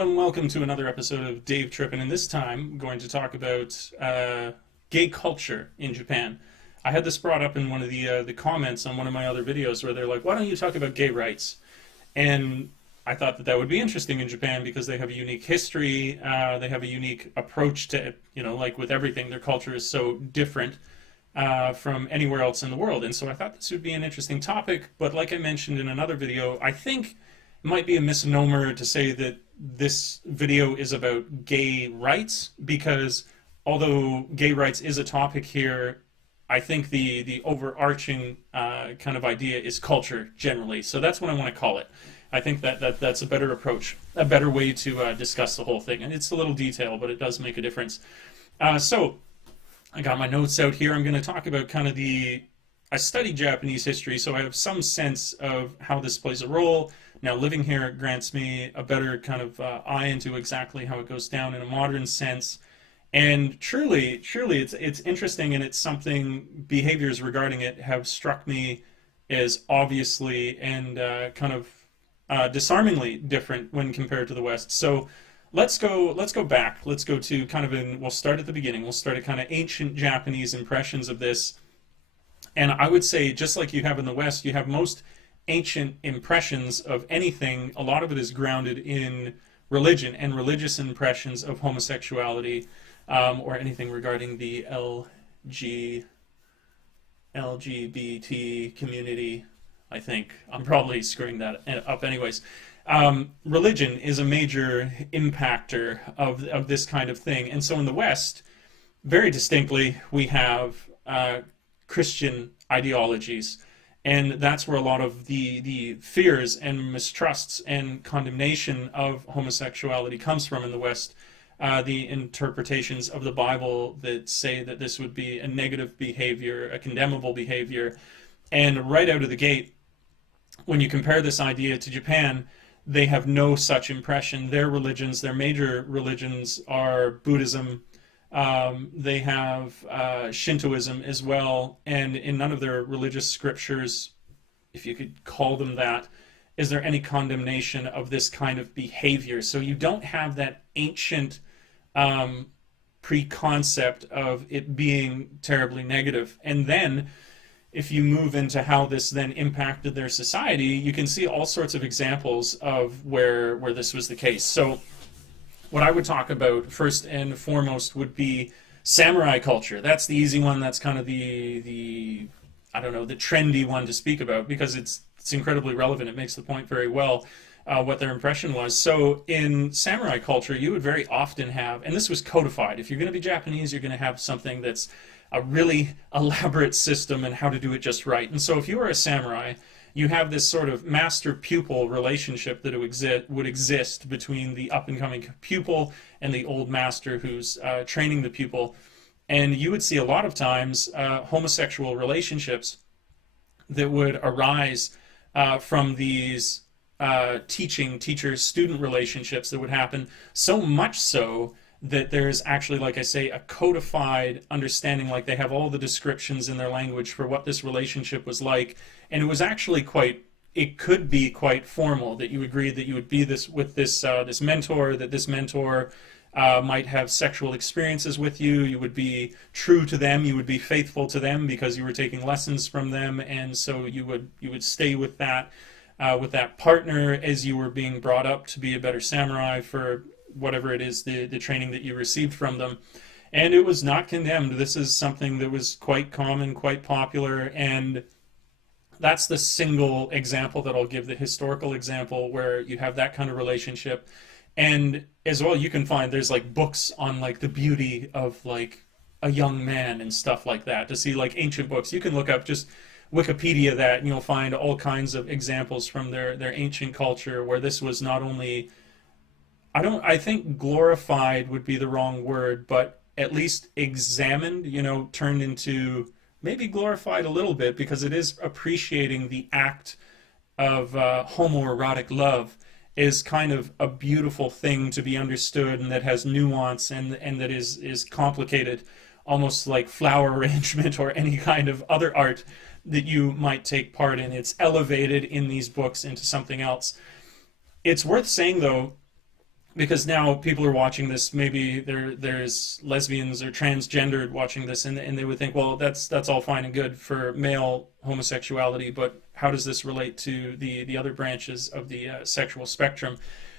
Hello and welcome to another episode of Dave Trippin, and this time I'm going to talk about gay culture in Japan. I had this brought up in one of the comments on one of my other videos where they're like, "Why don't you talk about gay rights?" And I thought that that would be interesting in Japan because they have a unique history, they have a unique approach to it. Like with everything, their culture is so different from anywhere else in the world, and so I thought this would be an interesting topic. But like I mentioned in another video, I think it might be a misnomer to say that this video is about gay rights, because although gay rights is a topic here, I think the overarching kind of idea is culture generally. So that's what I want to call it. I think that's a better approach, a better way to discuss the whole thing. And it's a little detail, but it does make a difference. So I got my notes out here. I'm going to talk about kind of I studied Japanese history, so I have some sense of how this plays a role. Now, living here grants me a better kind of eye into exactly how it goes down in a modern sense. And truly, it's interesting, and it's something, behaviors regarding it have struck me as obviously and kind of disarmingly different when compared to the West. So let's go back. Let's go to kind of we'll start at the beginning. We'll start at kind of ancient Japanese impressions of this. And I would say, just like you have in the West, you have most ancient impressions of anything. A lot of it is grounded in religion and religious impressions of homosexuality, or anything regarding the LGBT community. I think I'm probably screwing that up anyways. Religion is a major impactor of this kind of thing. And so in the West, very distinctly, we have Christian ideologies. And that's where a lot of the fears and mistrusts and condemnation of homosexuality comes from in the West. The interpretations of the Bible that say that this would be a negative behavior, a condemnable behavior. And right out of the gate, when you compare this idea to Japan, they have no such impression. Their religions, their major religions, are Buddhism. They have Shintoism as well, and in none of their religious scriptures, if you could call them that, is there any condemnation of this kind of behavior. So you don't have that ancient preconcept of it being terribly negative. And then if you move into how this then impacted their society, you can see all sorts of examples of where this was the case. So what I would talk about first and foremost would be samurai culture. That's the easy one. That's kind of the I don't know, the trendy one to speak about, because it's incredibly relevant. It makes the point very well what their impression was. So in samurai culture, you would very often have, and this was codified. If you're going to be Japanese, you're going to have something that's a really elaborate system and how to do it just right. And so if you were a samurai, you have this sort of master-pupil relationship that would exist between the up-and-coming pupil and the old master who's training the pupil. And you would see a lot of times homosexual relationships that would arise from these teacher-student relationships that would happen, so much so that there's actually, like I say, a codified understanding, like they have all the descriptions in their language for what this relationship was like. And it was actually it could be quite formal, that you agreed that you would be with this mentor, that this mentor might have sexual experiences with you. You would be true to them, you would be faithful to them because you were taking lessons from them, and so you would stay with that partner as you were being brought up to be a better samurai for whatever it is, the training that you received from them. And it was not condemned. This is something that was quite common, quite popular, and that's the single example that I'll give, the historical example where you have that kind of relationship. And as well, you can find there's like books on like the beauty of like a young man and stuff like that, to see like ancient books. You can look up just Wikipedia that, and you'll find all kinds of examples from their ancient culture where this was not only, I think glorified would be the wrong word, but at least examined, turned into, maybe glorified a little bit, because it is appreciating the act of homoerotic love is kind of a beautiful thing to be understood, and that has nuance, and that is complicated, almost like flower arrangement or any kind of other art that you might take part in. It's elevated in these books into something else. It's worth saying, though, because now people are watching this. Maybe there's lesbians or transgendered watching this, and they would think, well, that's all fine and good for male homosexuality, but how does this relate to the other branches of the sexual spectrum?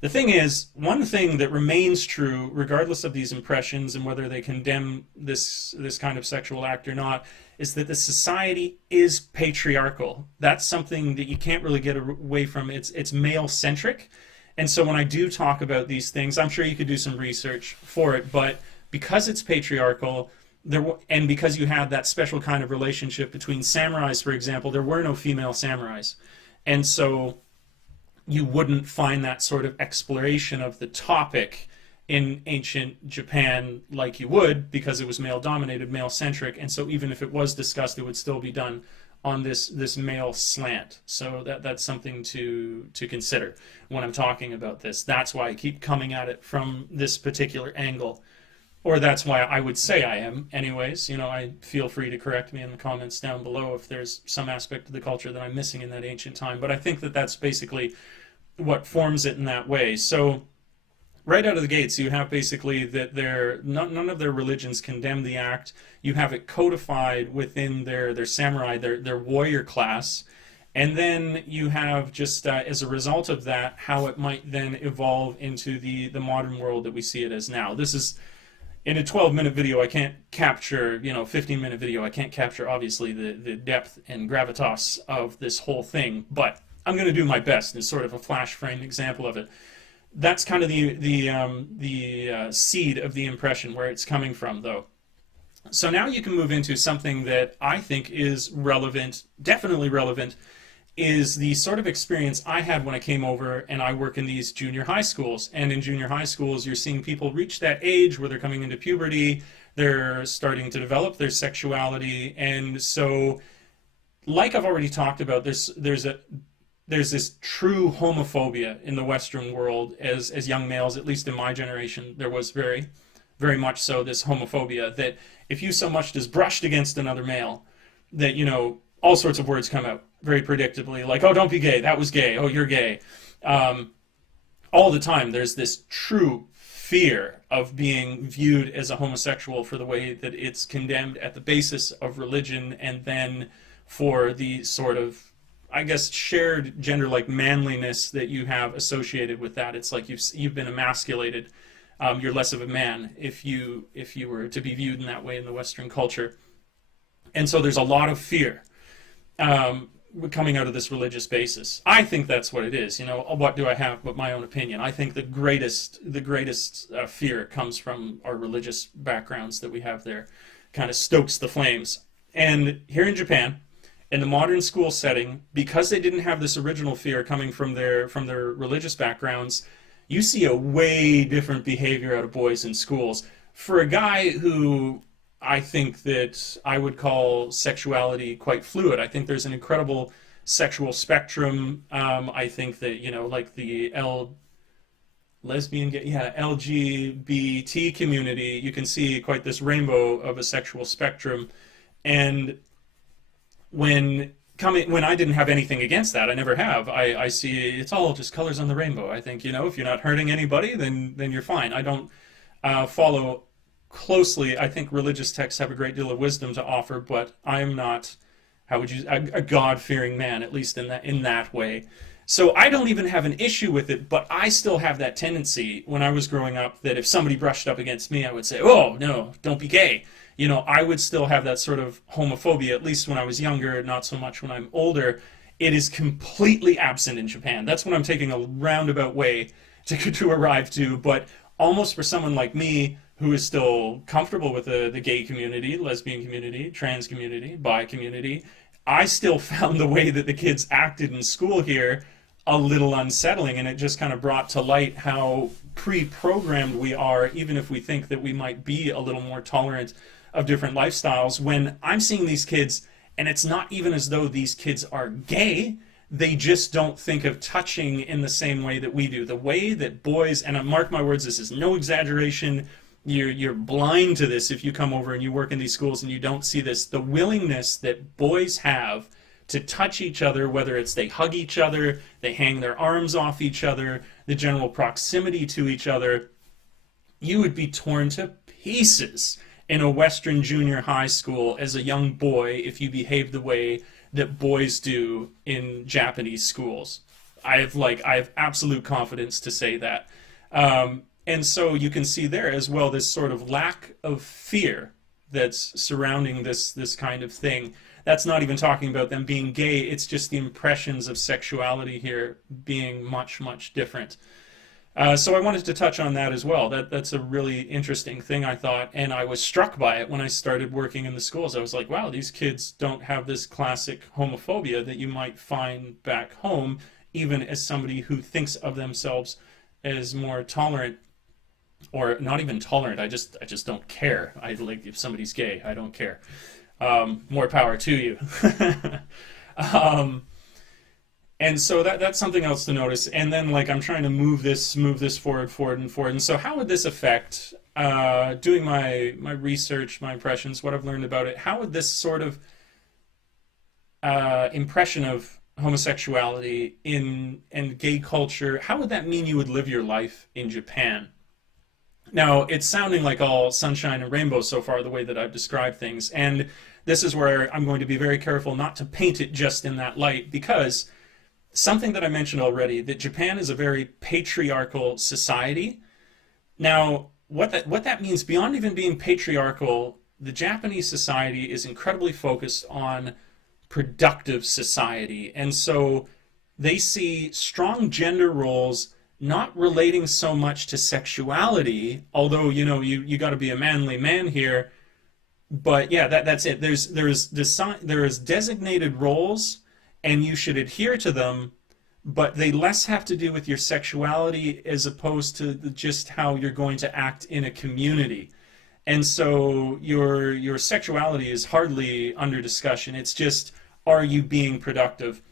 The thing is, one thing that remains true, regardless of these impressions and whether they condemn this kind of sexual act or not, is that the society is patriarchal. That's something that you can't really get away from. It's male centric. And so when I do talk about these things, I'm sure you could do some research for it, but because it's patriarchal, and because you had that special kind of relationship between samurais, for example, there were no female samurais. And so you wouldn't find that sort of exploration of the topic in ancient Japan like you would, because it was male dominated, male centric, and so even if it was discussed, it would still be done on this male slant. So that's something to consider when I'm talking about this. That's why I keep coming at it from this particular angle, or that's why I would say I am. Anyways, I feel free to correct me in the comments down below if there's some aspect of the culture that I'm missing in that ancient time. But I think that that's basically what forms it in that way. So right out of the gates, you have basically that none of their religions condemn the act. You have it codified within their samurai, their warrior class, and then you have just as a result of that, how it might then evolve into the modern world that we see it as now. This is in a 12-minute video. I can't capture, 15-minute video. I can't capture obviously the depth and gravitas of this whole thing, but I'm going to do my best as sort of a flash frame example of it. That's kind of the seed of the impression, where it's coming from, though. So now you can move into something that I think is relevant, definitely relevant, is the sort of experience I had when I came over, and I work in these junior high schools. And in junior high schools, you're seeing people reach that age where they're coming into puberty, they're starting to develop their sexuality, and so, like I've already talked about, there's this true homophobia in the Western world as young males. At least in my generation, there was very, very much so this homophobia, that if you so much as brushed against another male, that, all sorts of words come out very predictably, like, oh, don't be gay, that was gay, oh, you're gay. All the time, there's this true fear of being viewed as a homosexual for the way that it's condemned at the basis of religion, and then for the sort of, I guess, shared gender-like manliness that you have associated with that. It's like you've been emasculated. You're less of a man if you were to be viewed in that way in the Western culture. And so there's a lot of fear coming out of this religious basis. I think that's what it is. What do I have but my own opinion? I think the greatest fear comes from our religious backgrounds that we have there. Kind of stokes the flames. And here in Japan, in the modern school setting, because they didn't have this original fear coming from their religious backgrounds, you see a way different behavior out of boys in schools. For a guy who I think that I would call sexuality quite fluid, I think there's an incredible sexual spectrum. I think that, like the LGBT community, you can see quite this rainbow of a sexual spectrum. And when I didn't have anything against that, I never have. I see it's all just colors on the rainbow. I think, if you're not hurting anybody, then you're fine. I don't follow closely. I think religious texts have a great deal of wisdom to offer, but I'm not, a God-fearing man, at least in that way. So I don't even have an issue with it, but I still have that tendency when I was growing up that if somebody brushed up against me, I would say, oh, no, don't be gay. I would still have that sort of homophobia, at least when I was younger, not so much when I'm older. It is completely absent in Japan. That's what I'm taking a roundabout way to arrive to, but almost for someone like me who is still comfortable with the gay community, lesbian community, trans community, bi community, I still found the way that the kids acted in school here a little unsettling, and it just kind of brought to light how pre-programmed we are, even if we think that we might be a little more tolerant of different lifestyles. When I'm seeing these kids, and it's not even as though these kids are gay, they just don't think of touching in the same way that we do. The way that boys, and mark my words, this is no exaggeration, you're blind to this if you come over and you work in these schools and you don't see this, the willingness that boys have to touch each other, whether it's they hug each other, they hang their arms off each other, the general proximity to each other, you would be torn to pieces in a Western junior high school as a young boy if you behaved the way that boys do in Japanese schools. I have absolute confidence to say that. And so you can see there as well this sort of lack of fear that's surrounding this kind of thing. That's not even talking about them being gay. It's just the impressions of sexuality here being much, much different. So I wanted to touch on that as well. That's a really interesting thing, I thought, and I was struck by it when I started working in the schools. I was like, wow, these kids don't have this classic homophobia that you might find back home, even as somebody who thinks of themselves as more tolerant, or not even tolerant. I just don't care. I like if somebody's gay, I don't care. More power to you. And so that's something else to notice. And then like I'm trying to move this forward. And so how would this affect doing my research, my impressions, what I've learned about it? How would this sort of impression of homosexuality and gay culture, how would that mean you would live your life in Japan? Now, it's sounding like all sunshine and rainbows so far, the way that I've described things. And this is where I'm going to be very careful not to paint it just in that light, because something that I mentioned already, that Japan is a very patriarchal society. Now, what that means, beyond even being patriarchal, the Japanese society is incredibly focused on productive society. And so they see strong gender roles not relating so much to sexuality, although, you got to be a manly man here. But yeah, that's it. There is designated roles, and you should adhere to them, but they less have to do with your sexuality as opposed to just how you're going to act in a community. And so your sexuality is hardly under discussion. It's just, are you being productive?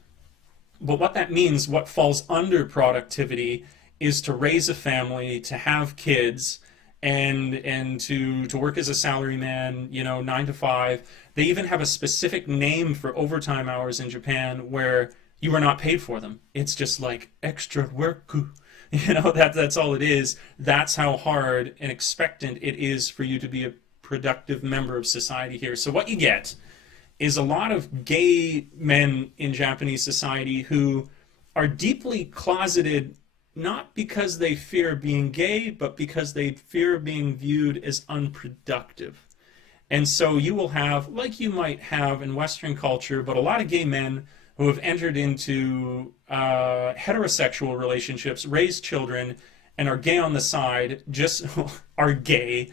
But what that means, what falls under productivity, is to raise a family, to have kids, and to work as a salaryman, 9 to 5. They even have a specific name for overtime hours in Japan where you are not paid for them. It's just like extra work. That's all it is. That's how hard and expectant it is for you to be a productive member of society here. So what you get is a lot of gay men in Japanese society who are deeply closeted, not because they fear being gay, but because they fear being viewed as unproductive. And so you will have, like you might have in Western culture, but a lot of gay men who have entered into heterosexual relationships, raised children, and are gay on the side, just are gay,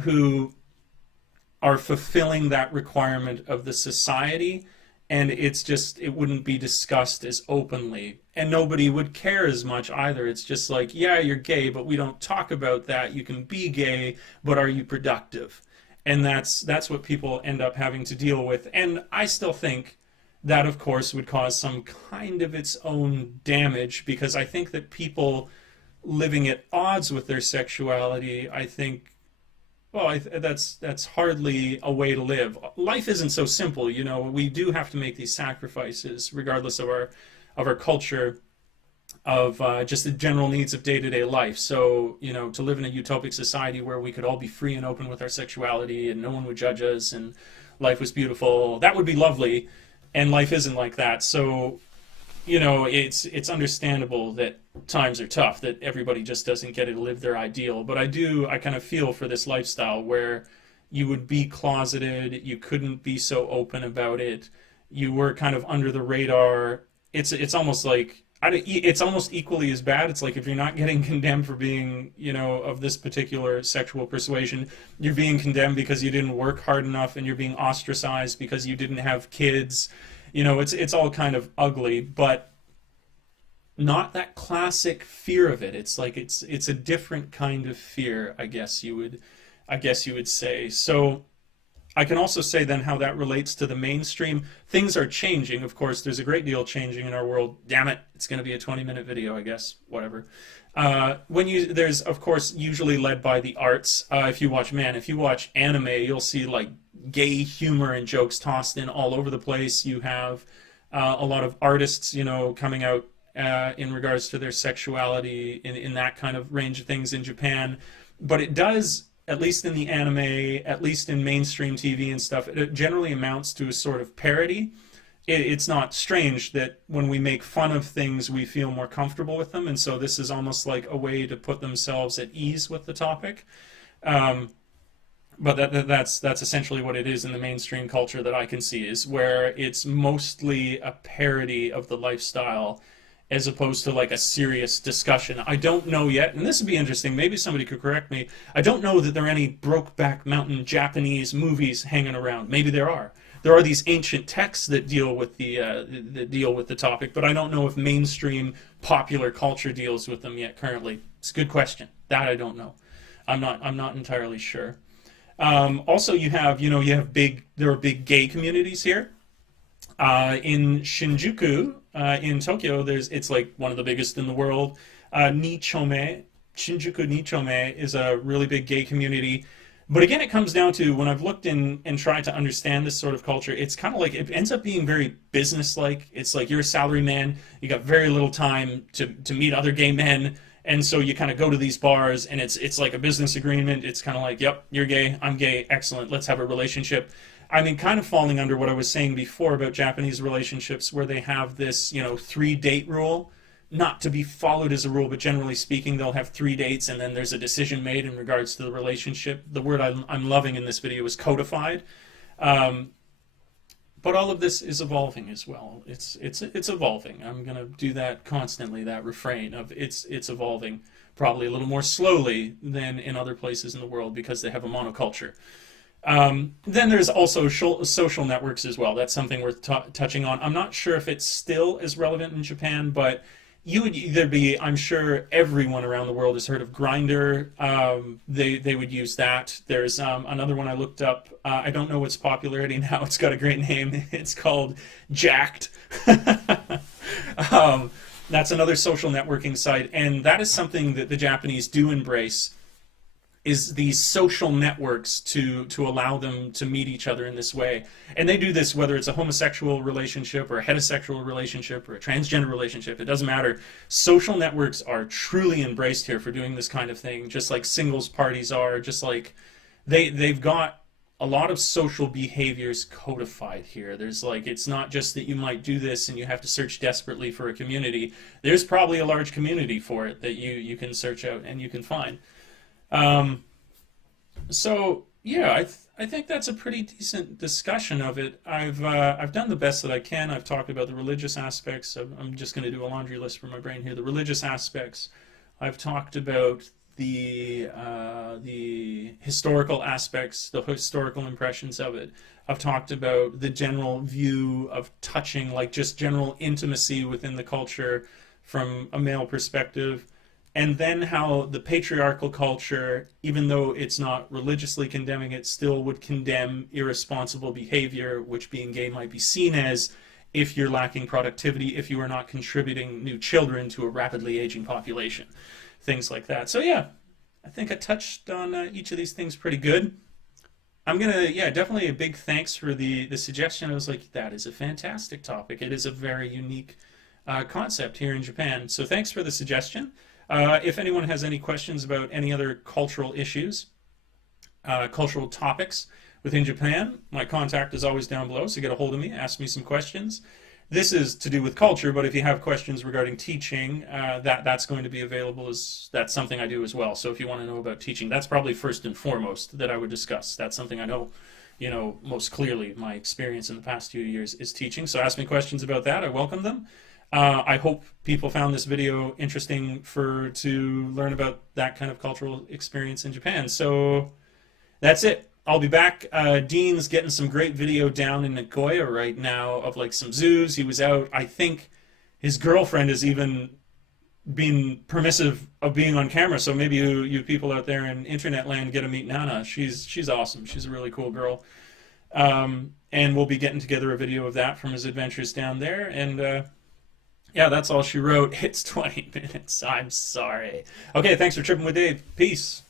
who are fulfilling that requirement of the society, and it wouldn't be discussed as openly, and nobody would care as much either. It's just like, yeah, you're gay, but we don't talk about that. You can be gay, but are you productive? And that's what people end up having to deal with. And I still think that, of course, would cause some kind of its own damage, because I think that people living at odds with their sexuality, that's hardly a way to live. Life isn't so simple, we do have to make these sacrifices regardless of our culture, of just the general needs of day-to-day life. So, to live in a utopic society where we could all be free and open with our sexuality and no one would judge us and life was beautiful, that would be lovely, and life isn't like that. So, it's understandable that times are tough, that everybody just doesn't get to live their ideal. But I kind of feel for this lifestyle where you would be closeted, you couldn't be so open about it, you were kind of under the radar. It's almost like, it's almost equally as bad. It's like if you're not getting condemned for being, of this particular sexual persuasion, you're being condemned because you didn't work hard enough, and you're being ostracized because you didn't have kids. It's all kind of ugly, but not that classic fear of it. It's like it's a different kind of fear, I guess you would say. So I can also say then how that relates to the mainstream. Things are changing, of course. There's a great deal changing in our world. Damn it, it's going to be a 20-minute video, I guess. Whatever. There's, of course, usually led by the arts. If you watch anime, you'll see like gay humor and jokes tossed in all over the place. You have a lot of artists, coming out in regards to their sexuality in that kind of range of things in Japan. But it does, at least in the anime, at least in mainstream TV and stuff, it generally amounts to a sort of parody. It's not strange that when we make fun of things, we feel more comfortable with them, and so this is almost like a way to put themselves at ease with the topic. But that's essentially what it is in the mainstream culture that I can see, is where it's mostly a parody of the lifestyle as opposed to like a serious discussion. I don't know yet, and this would be interesting, maybe somebody could correct me. I don't know that there are any Brokeback Mountain Japanese movies hanging around. Maybe there are. There are these ancient texts that deal with the topic, but I don't know if mainstream popular culture deals with them yet currently. It's a good question. That I don't know. I'm not entirely sure. Also, there are big gay communities here. In Shinjuku, in Tokyo, it's like one of the biggest in the world. Nichome, Shinjuku Nichome is a really big gay community. But again, it comes down to, when I've looked and tried to understand this sort of culture, it's kind of like, it ends up being very business-like. It's like you're a salary man, you got very little time to meet other gay men, and so you kind of go to these bars, and it's like a business agreement. It's kind of like, yep, you're gay, I'm gay, excellent, let's have a relationship. I mean, kind of falling under what I was saying before about Japanese relationships, where they have this, 3-date rule. Not to be followed as a rule, but generally speaking, they'll have 3 dates, and then there's a decision made in regards to the relationship. The word I'm loving in this video is codified. But all of this is evolving as well. It's evolving. I'm going to do that constantly, that refrain of it's evolving, probably a little more slowly than in other places in the world because they have a monoculture. Then there's also social networks as well. That's something worth touching on. I'm not sure if it's still as relevant in Japan, but you would either be, I'm sure everyone around the world has heard of Grindr. They would use that. There's another one I looked up. I don't know its popularity now. It's got a great name. It's called Jacked. That's another social networking site, and that is something that the Japanese do embrace, is these social networks to allow them to meet each other in this way. And they do this whether it's a homosexual relationship or a heterosexual relationship or a transgender relationship. It doesn't matter. Social networks are truly embraced here for doing this kind of thing, just like singles parties are, just like they've got a lot of social behaviors codified here. There's like, it's not just that you might do this and you have to search desperately for a community. There's probably a large community for it that you can search out and you can find. So yeah, I think that's a pretty decent discussion of it. I've done the best that I can. I've talked about the religious aspects. I'm just going to do a laundry list for my brain here. The religious aspects. I've talked about the historical aspects, the historical impressions of it. I've talked about the general view of touching, like just general intimacy within the culture from a male perspective. And then how the patriarchal culture, even though it's not religiously condemning it, still would condemn irresponsible behavior, which being gay might be seen as if you're lacking productivity, if you are not contributing new children to a rapidly aging population, things like that. So yeah, I think I touched on each of these things pretty good. I'm gonna, yeah, definitely a big thanks for the suggestion. I was like, that is a fantastic topic. It is a very unique concept here in Japan. So thanks for the suggestion. If anyone has any questions about any other cultural issues, cultural topics within Japan, my contact is always down below, so get a hold of me, ask me some questions. This is to do with culture, but if you have questions regarding teaching, that's going to be available. That's something I do as well. So if you want to know about teaching, that's probably first and foremost that I would discuss. That's something I know, most clearly. My experience in the past few years is teaching. So ask me questions about that. I welcome them. I hope people found this video interesting to learn about that kind of cultural experience in Japan. So that's it. I'll be back. Dean's getting some great video down in Nagoya right now of like some zoos. He was out. I think his girlfriend is even being permissive of being on camera. So maybe you people out there in internet land get to meet Nana. She's awesome. She's a really cool girl. And we'll be getting together a video of that from his adventures down there. And yeah, that's all she wrote. It's 20 minutes. I'm sorry. Okay, thanks for tripping with Dave. Peace.